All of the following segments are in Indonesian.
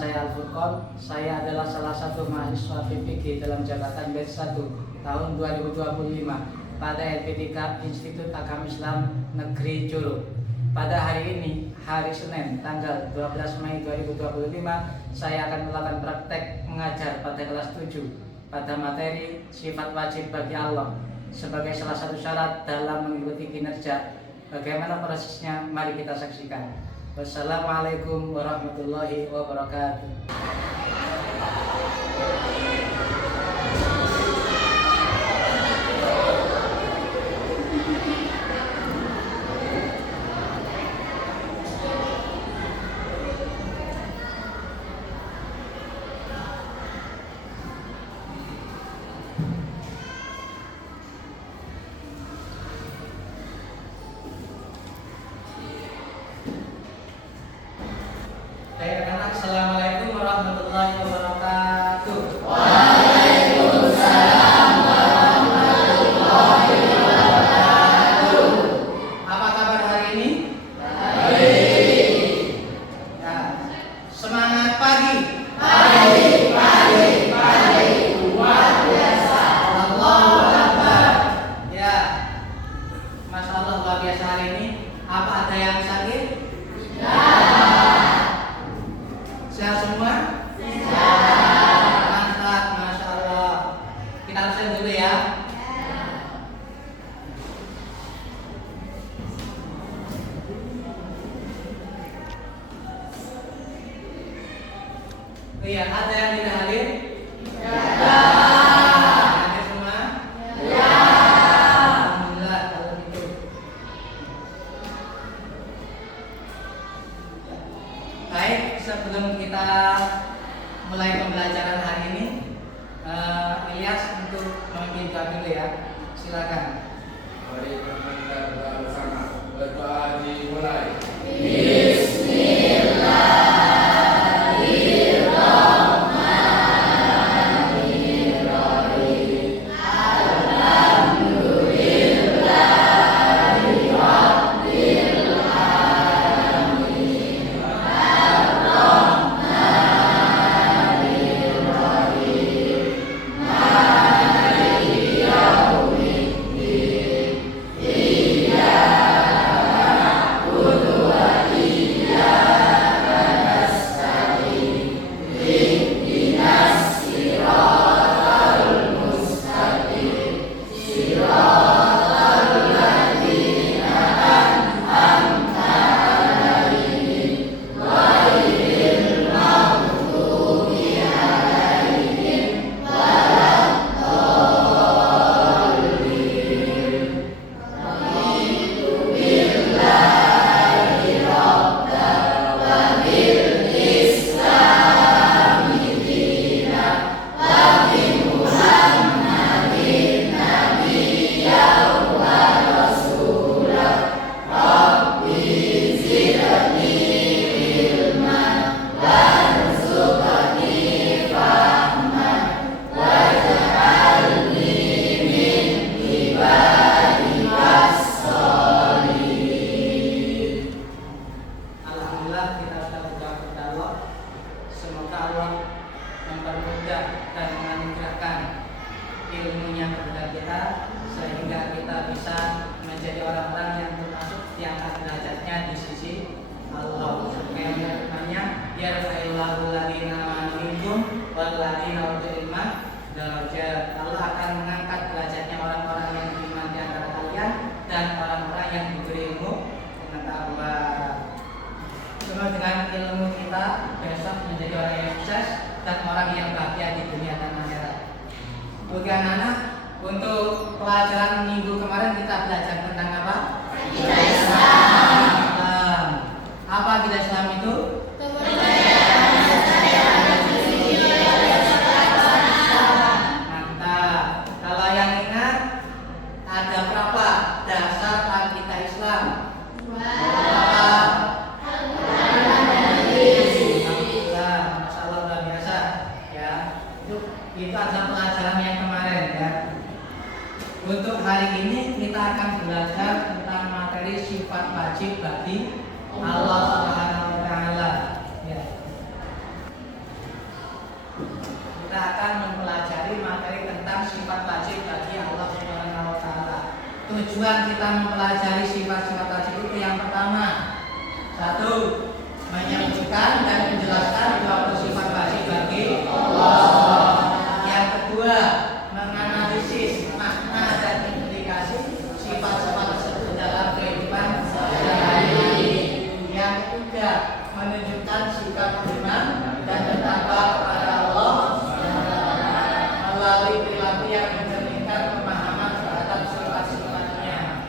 saya Al-Furqon. Saya adalah salah satu mahasiswa PPG dalam jabatan batch 1 tahun 2025 pada LPDK Institut Agama Islam Negeri Jolo. Pada hari ini, hari Senin, tanggal 12 Mei 2025, saya akan melakukan praktek mengajar pada kelas 7 pada materi sifat wajib bagi Allah sebagai salah satu syarat dalam mengikuti kinerja. Bagaimana prosesnya? Mari kita saksikan. Wassalamualaikum warahmatullahi wabarakatuh. Assalamualaikum warahmatullahi wabarakatuh. Waalaikumsalam warahmatullahi wabarakatuh. Apa kabar hari ini? Baik. Ya, semangat pagi. Pagi. Luar biasa. Allahu Akbar. Ya, Masya Allah luar biasa hari ini. Apa ada yang sakit? Sehat semua? Mantap, Masya Allah. Kita langsung dulu ya. Iya, ada yang tidak hadir? Hadir semua? Alhamdulillah kalau gitu. Baik, sebelum kita mulai pembelajaran hari ini, Ilyas untuk memimpin doa dulu ya. Silakan. Mari kita berdoa bersama. Berdoa dimulai. Alhamdulillah kita sudah berdoa kepada Allah. Semoga Allah mempermudah dan menganugerahkan ilmunya kepada kita sehingga kita bisa menjadi orang-orang yang termasuk diangkat derajatnya di sisi Allah. Kayak firman-Nya, yarfa'illahu alladziina aamanu minkum wal ladziina utul ilma darajat. Allah akan mengangkat derajatnya orang-orang yang beriman di antara kalian dan orang-orang yang diberi ilmu pengetahuan. Semoga dengan ilmu kita besok menjadi orang yang sukses dan orang yang bahagia di dunia dan akhirat. Oke anak-anak, untuk pelajaran minggu kemarin kita belajar tentang apa? Akidah Islam. Apa akidah Islam itu? Mantap. Kalau yang ingat, ada berapa dasar akidah Islam? Itu adalah pelajaran yang kemarin ya. Untuk hari ini kita akan belajar tentang materi sifat wajib bagi Allah Subhanahu wa taala. Ya. akan mempelajari materi tentang sifat wajib bagi Allah Subhanahu wa taala. Tujuan kita mempelajari sifat-sifat wajib itu yang pertama, satu, menyebutkan dan menjelaskan 20 sifat wajib bagi Allah. Yang kedua, menganalisis makna dan implikasi sifat-sifat tersebut dalam kehidupan sehari-hari. Yang ketiga, menunjukkan sikap beriman dan bertakwa kepada Allah melalui perilaku yang mencerminkan pemahaman terhadap sifat-sifatnya.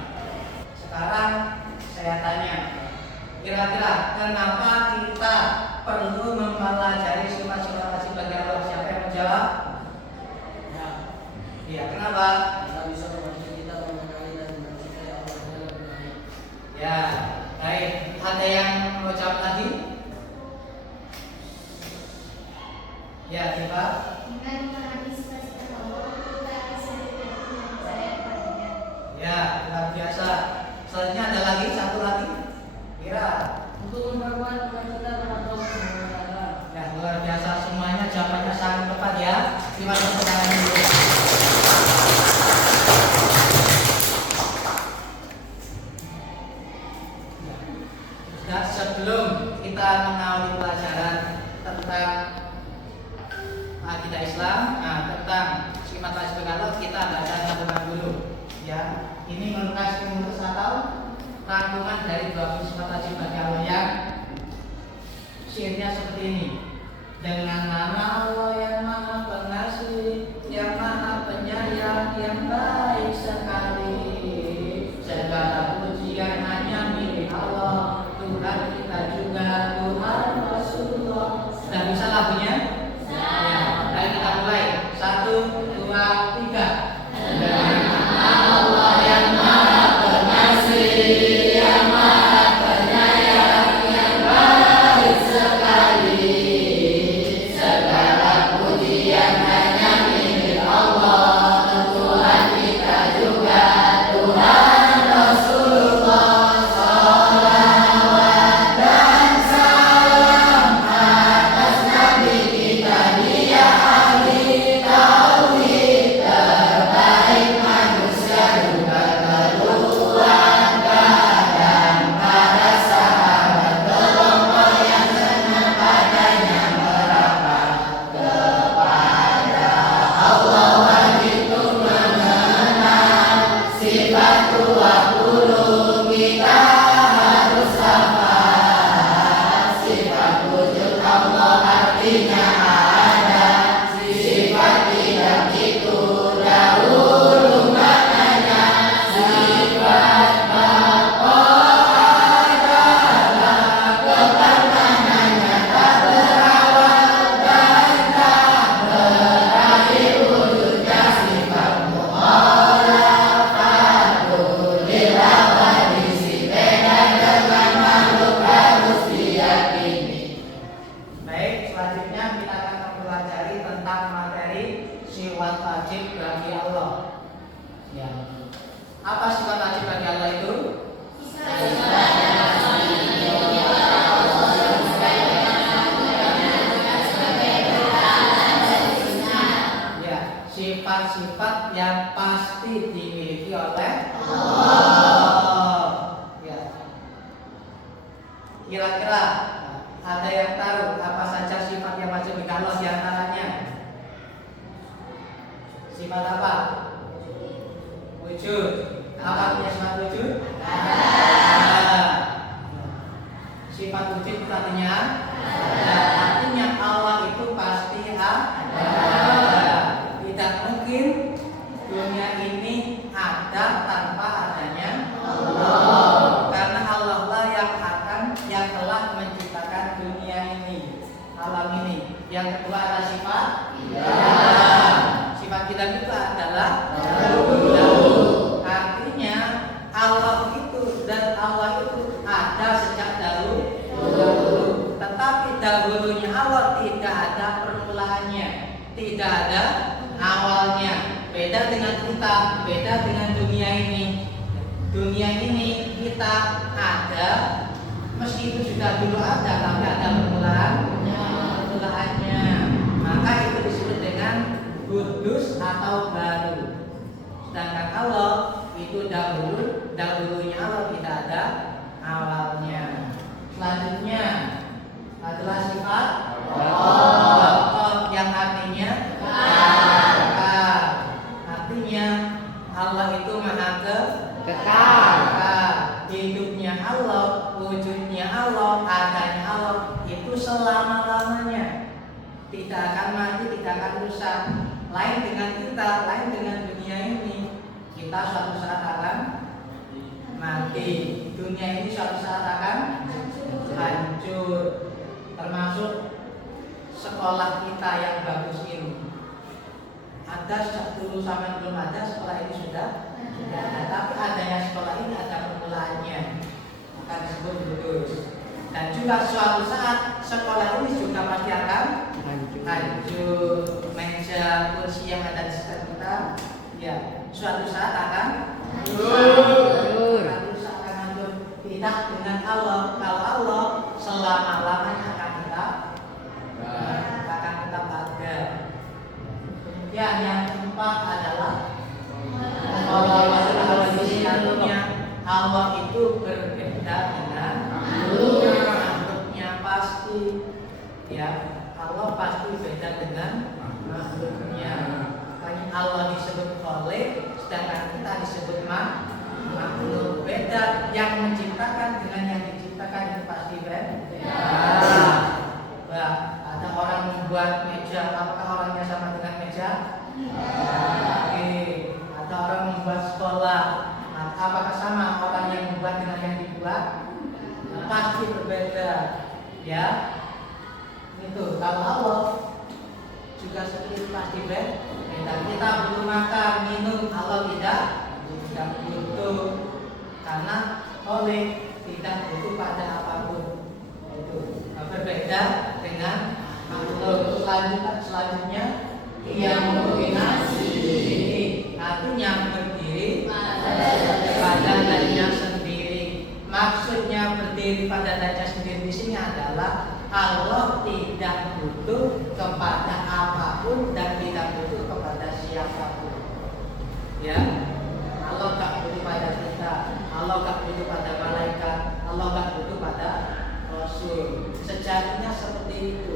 Sekarang saya tanya, kira-kira kenapa kita perlu mempelajari sifat-sifat wajib bagi Allah? Siapa yang menjawab? Ya, kenapa? Kita bisa membantu kita mengenali dan mencintai Allah yang lebih baik. Ya, baik. Ada yang mau jawab lagi? Ya, coba. Dengan memahami sifat-sifat Allah, kita bisa lebih percaya kepadanya. Ya, luar biasa. Selanjutnya ada lagi, satu lagi. Kira. Untuk memperkuat iman kita kepada Allah Subhanahu wa taala. Ya, luar biasa. Semuanya jawabannya sangat tepat ya. Terima kasih sekarang dulu. Nah, sebelum kita mengawali pelajaran tentang akidah Islam, tentang sifat wajib Allah, kita baca rangkuman dulu. Ya, ini merupakan stimulus atau rangkuman dari 20 sifat wajib bagi Allah yang syairnya seperti ini. Dengan nama Allah yang Maha Pengasih, yang Maha Penyayang, yang baik sekali. Segala pujian hanya milik Allah, Tuhan kita juga, Tuhan Rasulullah. Sudah bisa lagunya? Ya, ayo kita mulai. 1, 2, 3. Dengan nama Allah yang Maha Pengasih, yang Maha Penyayang, yang baik sekali. Segala pujian hanya milik Allah, Tuhan kita juga, Tuhan Rasulullah. Salawat dan salam atas Nabi kita, dia ahli tauhid, terbaik manusia juga keluarga dan para sahabat, kelompok yang senang padanya merapat kepada Allah. Wajib untuk mengenal sifat 20 kita harus hafal. Sifat wujud Allah artinya ada, sifat tidak itu dahulu maknanya. Sifat Bapa adalah kepermanannya tak berawal dan tak berakhir wujudnya. Sifat mukhalafatul lil hawadisi, beda dengan makhluk harus diyakini. Baik, selanjutnya kita akan mempelajari tentang materi sifat wajib bagi Allah. Ya. Apa sifat wajib bagi Allah itu? Ya, sifat-sifat yang pasti dimiliki oleh Allah. Ya. Kira-kira ada yang tahu apa saja sifat yang wajib bagi Allah di antaranya? Sifat apa? Wujud. Apa punya sifat wujud? Ada. Sifat wujud itu artinya ada. Artinya Allah itu pasti ada. Tidak mungkin dunia ini ada tanpa adanya Allah. Karena Allah lah yang telah menciptakan dunia ini, alam ini. Yang kedua adalah sifat tidak. Sifat tidak itu adalah dahulu. Artinya Allah itu dan Allah itu ada sejak dahulu. Tetapi dahulunya Allah tidak ada permulaannya, tidak ada awalnya. Beda dengan kita, beda dengan dunia ini. Dunia ini kita ada, meskipun sudah dulu ada, tapi ada permulaannya. Maka itu disebut dengan kudus atau baru. Sedangkan Allah itu dahulunya Allah tidak ada awalnya. Selanjutnya adalah sifat Allah yang artinya kekal. Artinya Allah itu maha kekal. Hidupnya Allah, wujudnya Allah, adanya Allah itu selama-lamanya. Tidak akan mati, tidak akan rusak. Lain dengan kita, lain dengan dunia ini. Kita suatu saat akan mati. Dunia ini suatu saat akan hancur. Termasuk sekolah kita yang bagus ini. Ada dulu sama belum ada, sekolah ini sudah ada. Tapi adanya sekolah ini ada permulaannya, maka disebut lulus. Dan juga suatu saat sekolah ini juga pasti akan hancur. Meja, kursi yang ada di sekitar kita, ya suatu saat akan hancur. Tidak dengan Allah. Kalau Allah selama-lamanya akan tetap ada. Kemudian yang keempat adalah Allah itu berbeda dengan makhluknya pasti. Ya, Allah pasti beda dengan makhluknya. Makanya Allah disebut Khalik, sedangkan kita disebut makhluk. Beda, yang menciptakan dengan yang diciptakan itu pasti beda. Ada orang membuat meja, apakah orangnya sama dengan meja? Ada orang membuat sekolah, apakah sama orang yang membuat dengan yang dibuat? Pasti berbeda. Ya, itu kalau Allah juga seperti itu pasti beda. Kita butuh makan, minum, Allah tidak butuh, karena oleh tidak butuh pada apapun. Itu berbeda dengan makhluk. Selanjutnya yang mendominasi, artinya berdiri pada dirinya sendiri. Maksudnya berdiri pada dirinya sendiri di sini adalah Allah tidak butuh kepada apapun dan tidak butuh kepada siapapun. Ya, Allah tak butuh pada kita, Allah tak butuh pada malaikat, Allah tak butuh pada Rasul. Sejatinya seperti itu.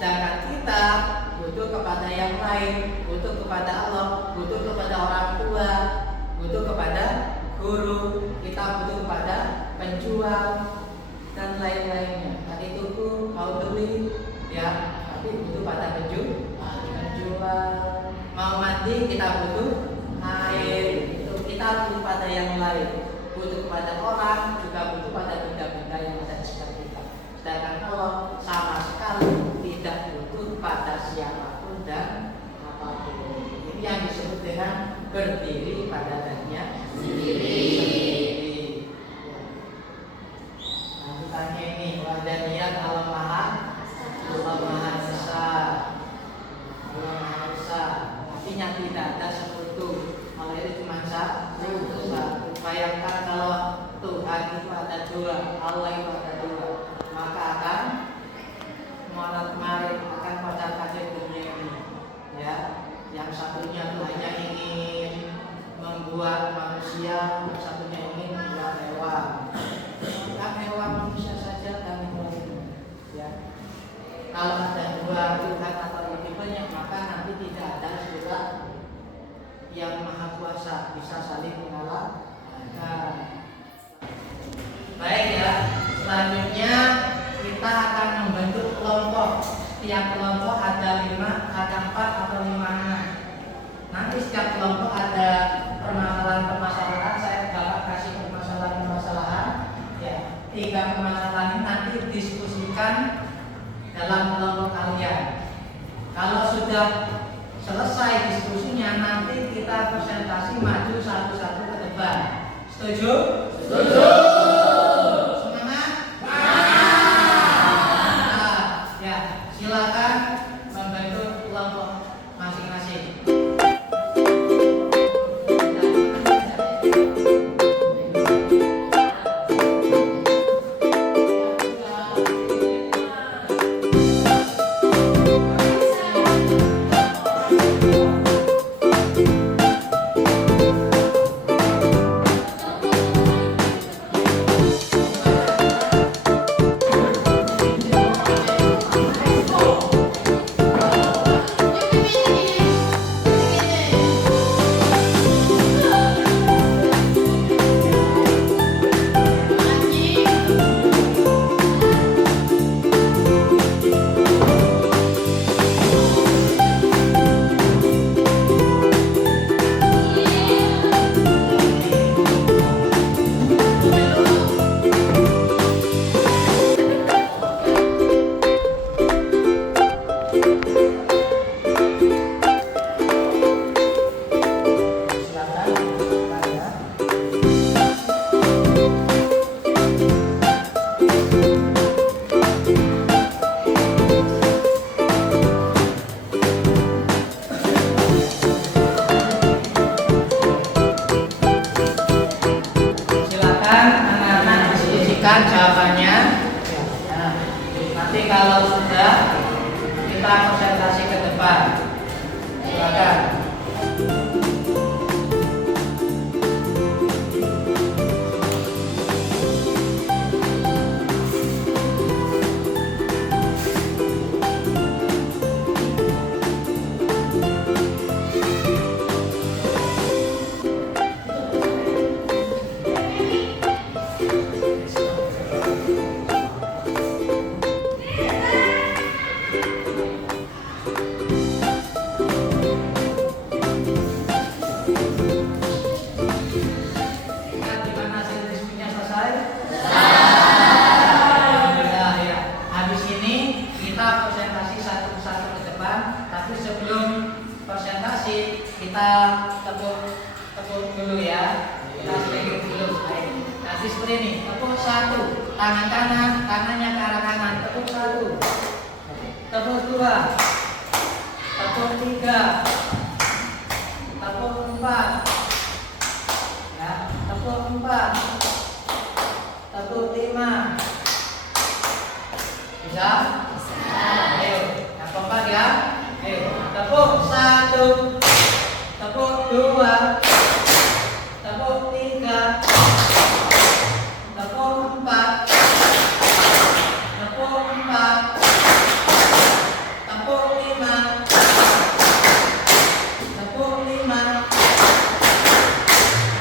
Sedangkan kita butuh kepada yang lain, butuh kepada Allah, butuh kepada orang tua, butuh kepada guru, kita butuh kepada penjual dan lain-lainnya. Tadi tuku mau beli, ya, tapi butuh pada penjual. Mau mandi kita butuh air, itu kita butuh pada yang lain, butuh kepada orang, juga butuh pada benda-benda yang ada di sekitar kita. Sedangkan Allah sama sekali tidak butuh pada siapapun dan apapun. Ini yang disebut dengan berdiri pada dirinya sendiri. Lanjutannya ini wadaniyat Allah maha besar. Allah maha besar. Artinya tidak ada sekutu. Allah itu cuma satu. Bayangkan kalau Tuhan itu ada dua, Allah itu ada dua, maka akan kemarin akan pacar-pacar dunia ini. Ya, yang satunya itu hanya ingin membuat manusia, yang satunya ingin membuat hewan. Kan hewan manusia saja dan hewan itu. Ya, kalau ada dua Tuhan atau lebih banyak, maka nanti tidak ada surga yang maha kuasa bisa saling mengalahkan. Baik ya, selanjutnya kita akan membentuk kelompok. Setiap kelompok ada 5, ada 4 atau 5 anak. Nanti setiap kelompok ada permasalahan-permasalahan. Saya bakal kasih permasalahan-permasalahan. Ya, 3 permasalahan ini nanti diskusikan dalam kelompok kalian. Kalau sudah selesai diskusinya, nanti kita presentasi maju satu-satu ke depan. Setuju? Setuju. Semangat? Semangat. Ya, silakan membentuk kelompok masing-masing. Silakan jawabannya. Nah, nanti kalau sudah kita konsentrasi ke depan. Silakan. Tangan kanan, tangannya ke arah kanan. Tepuk 1, tepuk 2, tepuk 3, tepuk 4, ya, tepuk 4, tepuk 5. Bisa? Ayo, yang keempat ya. Ayo, tepuk 1, tepuk 2, tepuk 3, tepuk 4, tepuk 5, tepuk 5,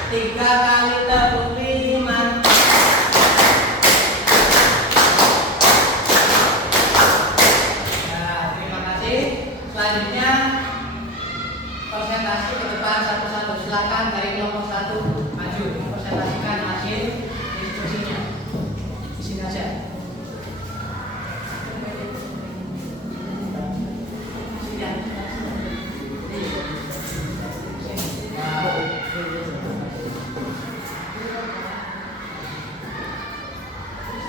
3 kali tepuk 5. Nah, terima kasih. Selanjutnya konsentrasi ke depan satu-satu. Silakan dari kelompok 1 maju presentasikan hasil diskusinya. Di sini aja.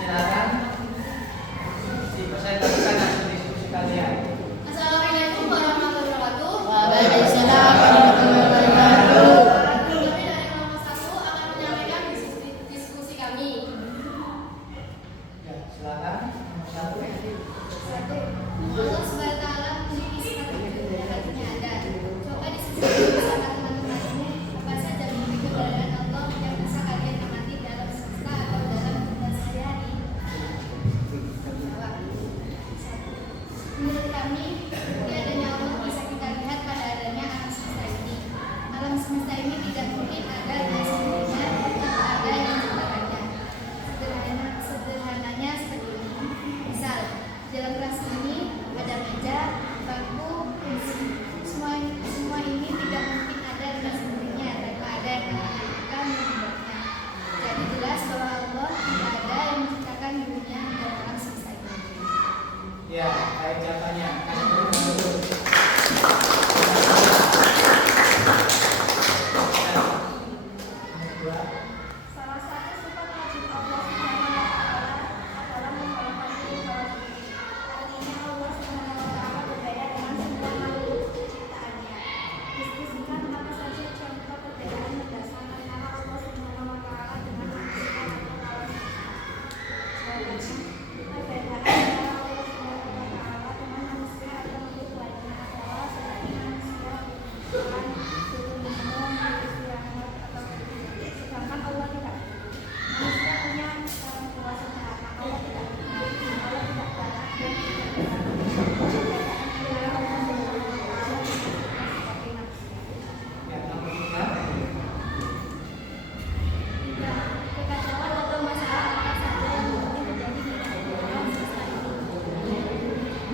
Silakan dipresentasikan hasil diskusi kalian. Assalamualaikum warahmatullahi wabarakatuh. Waalaikumsalam warahmatullahi wabarakatuh. Kami dari kelompok 1 akan menyampaikan diskusi kami. Ya, silakan. Nomor 1. Allah Subhanahu wa taala memiliki sifat yang hatinya ada. Coba diskusikan bersama teman-temannya apa saja mimpi keberadaan Allah yang bisa kalian amati dalam semesta atau dalam kehidupan sehari-hari. Jawab. 1. Menurut kami, bukti adanya Allah bisa kita lihat pada adanya alam semesta ini. Alam semesta ini tidak mungkin ada dengan sendirinya, tidak ada yang menciptakannya. Sederhananya seperti ini. Misal, dalam kelas ini ada meja, bangku, kursi. Semua ini tidak mungkin ada dengan sendirinya tanpa ada yang akan membuatnya. Jadi jelas bahwa Allah tidak ada yang menciptakan dunia dan alam semesta ini. Ya, baik jawabannya. Kasih berikan dulu. Ya. Nomor 2. Salah satu sifat wajib Allah Subhanahu wa taala adalah menghalalkan rezeki. Artinya Allah Subhanahu wa taala berbeda dengan semua makhluk ciptaannya. Diskusikan apa saja contoh perbedaan berdasarkan nama Allah Subhanahu wa taala dengan manusia atau alam semesta. Perbedaan antara Allah Subhanahu wa taala dengan manusia atau makhluk lainnya adalah seperti manusia Tuhan suruh minum, istirahat atau sedangkan Allah tidak. Manusia punya kuasa jahat, Allah tidak. Allah tidak galak dan tidak bersalah. Perbedaan antara Allah Subhanahu wa taala dengan seperti manusia. Ya, nomor 3. Tiga, kekacauan atau masalah apa saja yang mungkin terjadi di alam semesta ini?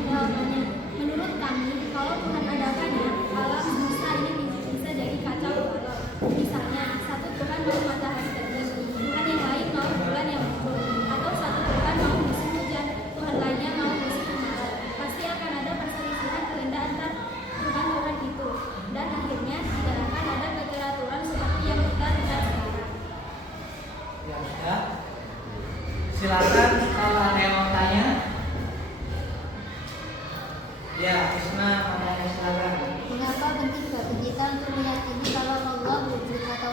Jawabannya, menurut kami, kalau Tuhan adakannya, alam semesta ini bisa jadi kacau balau. Misalnya, satu Tuhan mau matahari terbit, Tuhan yang lain mau bulan yang muncul, atau satu Tuhan mau musim hujan, Tuhan lainnya mau musim kemarau. Pasti akan ada perselisihan kehendak antar Tuhan-Tuhan itu, dan akhirnya tidak akan ada keteraturan seperti yang kita lihat sekarang. Ya, sudah. Silakan kalau ada yang mau tanya. Ya, Isma, mau tanya silakan. Mengapa penting bagi kita untuk meyakini kalau Allah wujud atau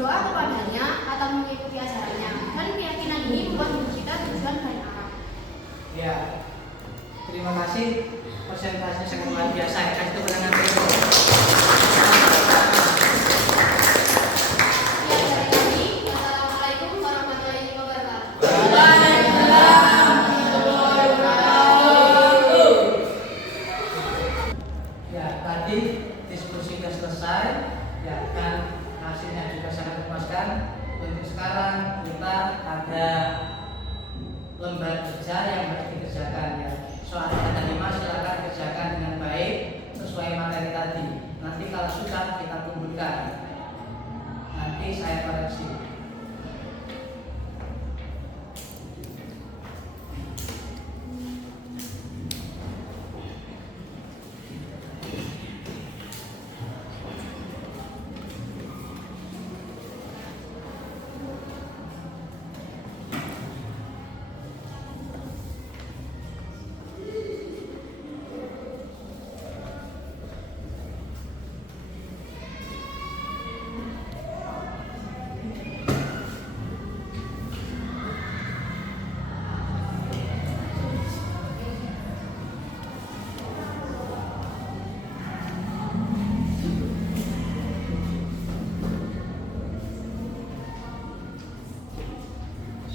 berdoa kepadanya atau mengikuti ajarannya. Dan keyakinan ini membuat hidup kita tujuan dan arah. Ya, terima kasih. Presentasinya sangat luar biasa. Kasih tepuk tangan dulu. Ya, dari kami, Assalamualaikum warahmatullahi wabarakatuh. Ya, tadi diskusi sudah selesai. Ya, kan hasilnya juga sangat memuaskan. Untuk sekarang kita ada lembar kerja yang harus dikerjakan ya. Soalnya ada 5, silakan kerjakan dengan baik sesuai materi tadi. Nanti kalau sudah kita kumpulkan. Nanti saya koreksi.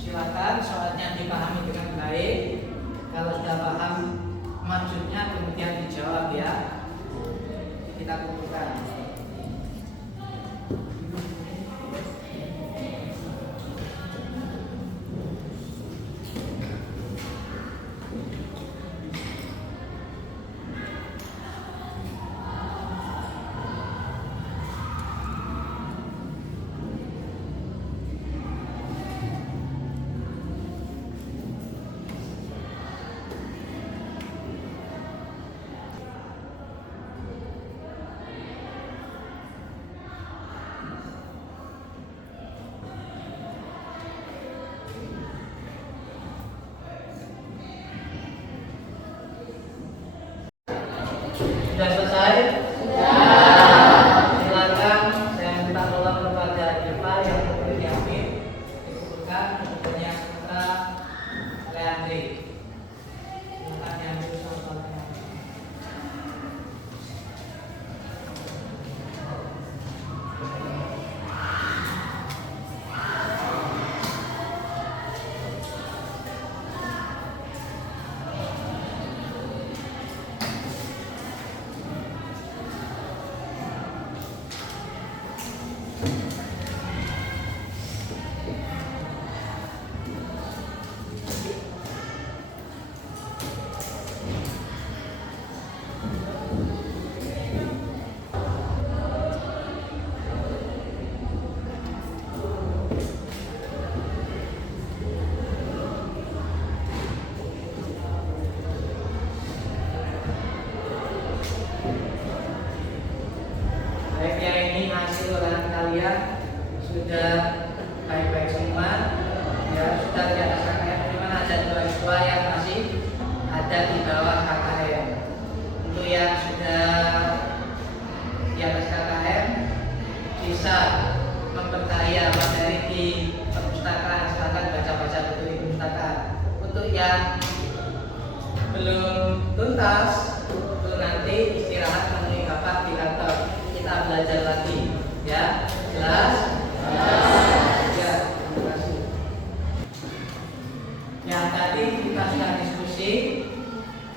Silakan soalnya dipahami dengan baik. Kalau sudah paham maksudnya kemudian dijawab ya. Kita kumpulkan. Sudah selesai? Silakan saya minta tolong kepada Eva yang memiliki Hamid dikumpulkan bukunya Putra Leandri. Silakan diambil soal-soalnya. Baik ya, ini hasil ulangan kalian sudah baik-baik semua. Ya sudah di atas KKM. Cuma ada 2 siswa yang masih ada di bawah KKM. Untuk yang sudah di atas KKM bisa memperkaya materi di perpustakaan. Silakan baca-baca buku di perpustakaan. Untuk yang belum tuntas itu nanti istirahat menemui bapak di kantor. Kita belajar lagi ya. Jelas? Ya, terima kasih. Yang tadi kita sudah diskusi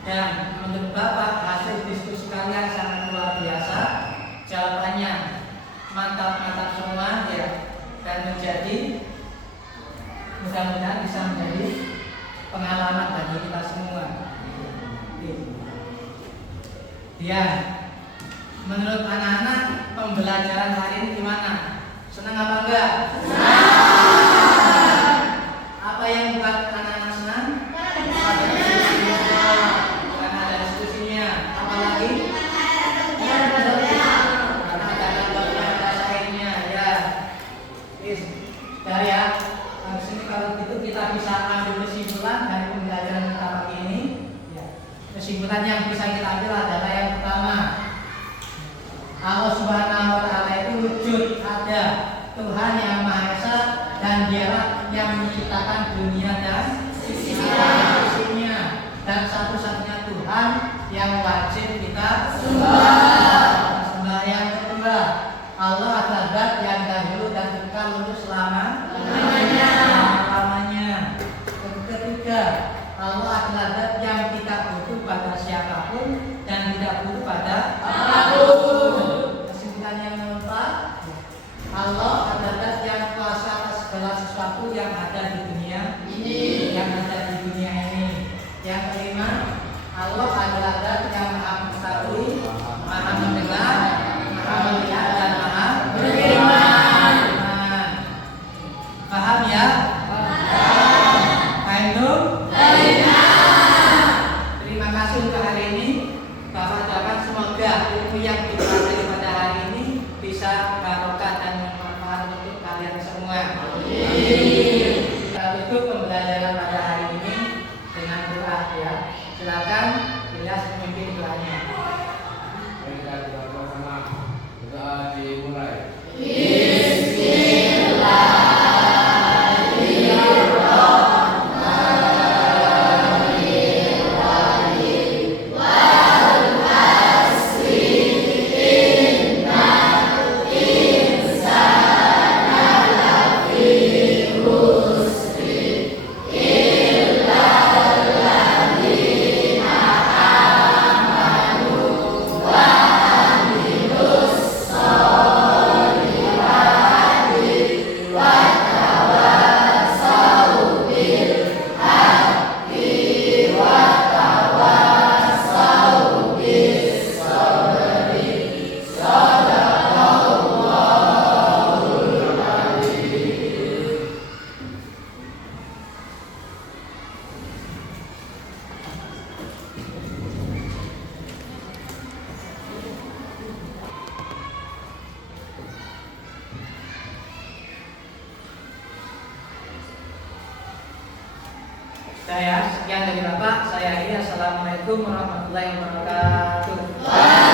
dan menurut bapak hasil diskusi kalian sangat luar biasa. Jawabannya mantap-mantap semua ya, dan menjadi mudah-mudahan bisa menjadi pengalaman bagi kita semua. Ya, menurut anak-anak pembelajaran hari ini gimana? Senang apa enggak? Senang. Apa yang buat anak-anak senang? Karena ada diskusinya. Apa lagi? Karena ada sainnya ya. Sudah ya. Habis ini kalau gitu kita bisa ambil kesimpulan dari pembelajaran kita pagi ini. Kesimpulan yang bisa kita ambil adalah yang pertama, Allah Subhanahu wa Ta'ala itu wujud, ada Tuhan yang yang menciptakan dunia dan isinya, dan satu-satunya Tuhan yang wajib kita sembah. Yang kedua, Allah adalah zat yang dahulu dan kekal untuk selama-lamanya. Ketiga, Allah adalah zat yang tidak butuh pada siapapun dan tidak butuh pada apapun. Kesimpulan yang keempat, Allah adalah zat yang kuasa atas segala sesuatu yang ada di dunia ini. Yang kelima, Allah adalah zat yang maha mengetahui, maha mendengar, maha melihat, dan maha berfirman. Paham ya? Paham? Terima kasih untuk hari ini. Bapak doakan semoga ilmu yang dipelajari pada hari ini bisa barokah dan bermanfaat untuk kalian semua. Kita tutup pembelajaran pada hari ini dengan doa ya. Silakan Ilyas memimpin doanya. Kita bersama doa dimulai. Sekian dari Bapak. Saya Ilyas. Assalamualaikum warahmatullahi wabarakatuh.